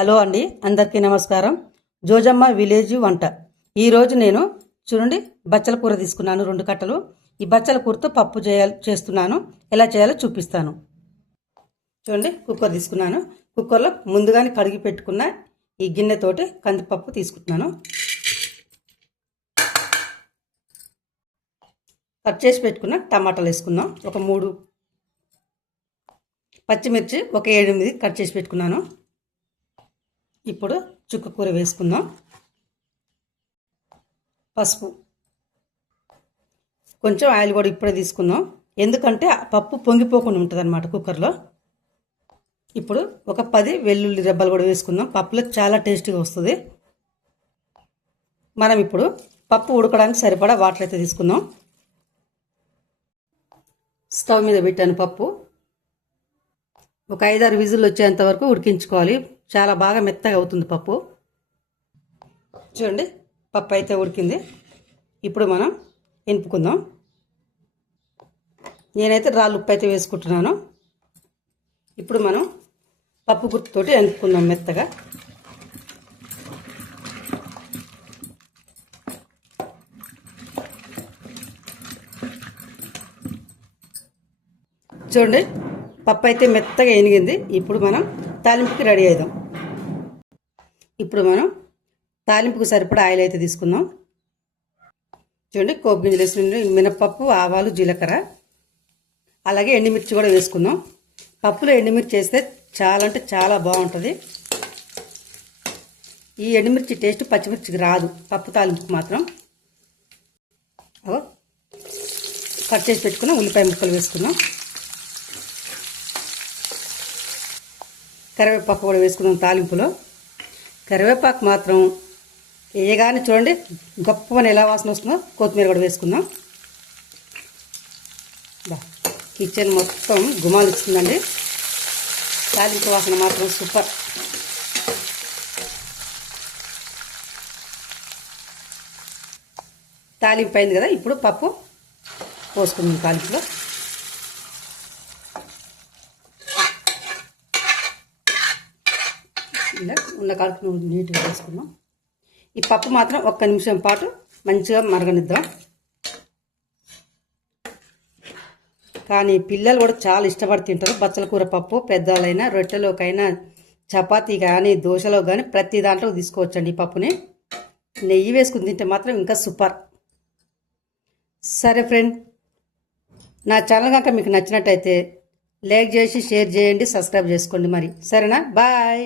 Hello అండి, అందరికీ నమస్కారం. జోజమ్మ విలేజ్ వంట. ఈరోజు నేను చూడండి బచ్చల కూర తీసుకున్నాను 2 కట్టలు. ఈ బచ్చల కూరతో పప్పు చేస్తున్నాను. ఎలా చేయాలో చూపిస్తాను. చూడండి కుక్కర్ తీసుకున్నాను. కుక్కర్లో ముందుగానే కడిగి పెట్టుకున్న ఈ గిన్నెతోటి కందిపప్పు తీసుకుంటున్నాను. కట్ చేసి పెట్టుకున్న టమాటాలు వేసుకుందాం. ఒక 3 పచ్చిమిర్చి, ఒక 7-8 కట్ చేసి పెట్టుకున్నాను. ఇప్పుడు చుక్క కూర వేసుకుందాం. పసుపు, కొంచెం ఆయిల్ కూడా ఇప్పుడే తీసుకుందాం, ఎందుకంటే పప్పు పొంగిపోకుండా ఉంటుంది అన్నమాట కుక్కర్లో. ఇప్పుడు ఒక 10 వెల్లుల్లి రెబ్బలు కూడా వేసుకుందాం. పప్పులో చాలా టేస్టీగా వస్తుంది. మనం ఇప్పుడు పప్పు ఉడకడానికి సరిపడా వాటర్ అయితే తీసుకుందాం. స్టవ్ మీద పెట్టాను పప్పు. ఒక 5-6 విజిల్లు వచ్చేంత వరకు ఉడికించుకోవాలి. చాలా బాగా మెత్తగా అవుతుంది పప్పు. చూడండి పప్పు అయితే ఉడికింది. ఇప్పుడు మనం ఎనుపుకుందాం. నేనైతే రాళ్ళు ఉప్పు అయితే వేసుకుంటున్నాను. ఇప్పుడు మనం పప్పు గుర్తుతోటి ఎనుపుకుందాం మెత్తగా. చూడండి పప్పు అయితే మెత్తగా ఎనిగింది. ఇప్పుడు మనం తాలింపుకి రెడీ అవుదాం. ఇప్పుడు మనం తాలింపుకు సరిపడా ఆయిల్ అయితే తీసుకుందాం. చూడండి పోపు గింజలు వేసుకుంటే మినపప్పు, ఆవాలు, జీలకర్ర, అలాగే ఎండుమిర్చి కూడా వేసుకుందాం. పప్పులో ఎండుమిర్చి వేస్తే చాలా అంటే చాలా బాగుంటుంది. ఈ ఎండుమిర్చి టేస్ట్ పచ్చిమిర్చికి రాదు, పప్పు తాలింపుకి మాత్రం. కట్ చేసి పెట్టుకున్నాం ఉల్లిపాయ ముక్కలు వేసుకుందాం. కరివేపాకు కూడా వేసుకుందాం తాలింపులో. కరివేపాకు మాత్రం వేయగానే చూడండి గొప్పగా ఎలా వాసన వస్తుందో. కొత్తిమీర కూడా వేసుకుందాం. కిచెన్ మొత్తం గుమాలు ఇస్తుందండి. తాలింపు వాసన మాత్రం సూపర్. తాలింపు అయింది కదా, ఇప్పుడు పప్పు పోసుకుందాం తాలింపులో. ఇలా ఉన్న కాడుకు నీట్గా వేసుకుందాం. ఈ పప్పు మాత్రం 1 నిమిషం పాటు మంచిగా మరగనిద్దాం. కానీ పిల్లలు కూడా చాలా ఇష్టపడి తింటారు బచ్చల కూర పప్పు. పెద్దవాళ్ళైనా రొట్టెలోకైనా, చపాతీ కానీ, దోశలో కానీ ప్రతి దాంట్లో తీసుకోవచ్చండి ఈ పప్పుని. నెయ్యి వేసుకుని తింటే మాత్రం ఇంకా సూపర్. సరే ఫ్రెండ్, నా ఛానల్ కనుక మీకు నచ్చినట్టయితే లైక్ చేసి షేర్ చేయండి, సబ్స్క్రైబ్ చేసుకోండి మరి. సరేనా? బాయ్.